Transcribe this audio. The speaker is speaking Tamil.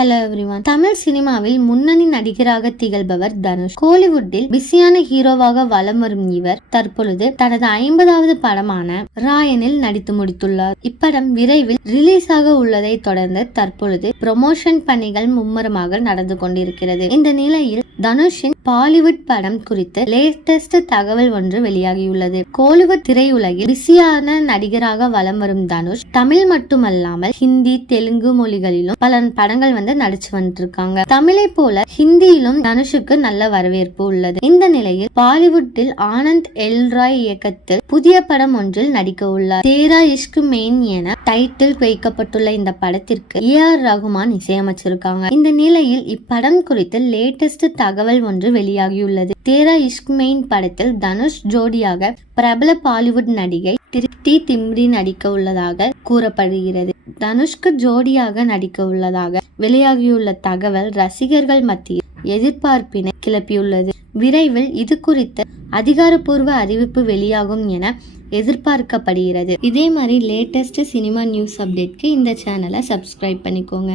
ஹலோ எவ்ரிவான் தமிழ் சினிமாவில் முன்னணி நடிகராக திகழ்பவர் தனுஷ். கோலிவுட்டில் பிஸியான ஹீரோவாக வலம் வரும் இவர் தற்பொழுது தனது ஐம்பதாவது படமான ராயனில் நடித்து முடித்துள்ளார். இப்படம் விரைவில் ரிலீஸ் ஆக உள்ளதை தொடர்ந்து தற்பொழுது ப்ரொமோஷன் பணிகள் மும்முரமாக நடந்து கொண்டிருக்கிறது. இந்த நிலையில் தனுஷின் பாலிவுட் படம் குறித்து லேட்டஸ்ட் தகவல் ஒன்று வெளியாகியுள்ளது. கோலிவுட் திரையுலகில் பிஸியான நடிகராக வலம் வரும் தனுஷ் தமிழ் மட்டுமல்லாமல் ஹிந்தி தெலுங்கு மொழிகளிலும் பல படங்கள் வந்து நடிச்சு வந்திருக்காங்க. தமிழை போல ஹிந்தியிலும் தனுஷுக்கு நல்ல வரவேற்பு உள்ளது. இந்த நிலையில் பாலிவுட்டில் ஆனந்த் எல்ராய் இயக்கத்தில் புதிய படம் ஒன்றில் நடிக்க உள்ளார். தேரா இஷ்கு மெயின் என டைட்டில் வைக்கப்பட்டுள்ள இந்த படத்திற்கு ஏ ஆர் ரகுமான் இசையமைச்சிருக்காங்க. இந்த நிலையில் இப்படம் குறித்து லேட்டஸ்ட் தகவல் தகவல் ஒன்று வெளியாகியுள்ளது. தேரா இஷ்க் மெயின் படத்தில் தனுஷ் ஜோடியாக பிரபல பாலிவுட் நடிகை திருப்தி திம்ரி நடிக்க உள்ளதாக கூறப்படுகிறது. தனுஷ்க்கு ஜோடியாக நடிக்க உள்ளதாக வெளியாகியுள்ள தகவல் ரசிகர்கள் மத்தியில் எதிர்பார்ப்பினை கிளப்பியுள்ளது. விரைவில் இது குறித்த அதிகாரப்பூர்வ அறிவிப்பு வெளியாகும் என எதிர்பார்க்கப்படுகிறது. இதே மாதிரி லேட்டஸ்ட் சினிமா நியூஸ் அப்டேட்க்கு இந்த சேனலை சப்ஸ்கிரைப் பண்ணிக்கோங்க.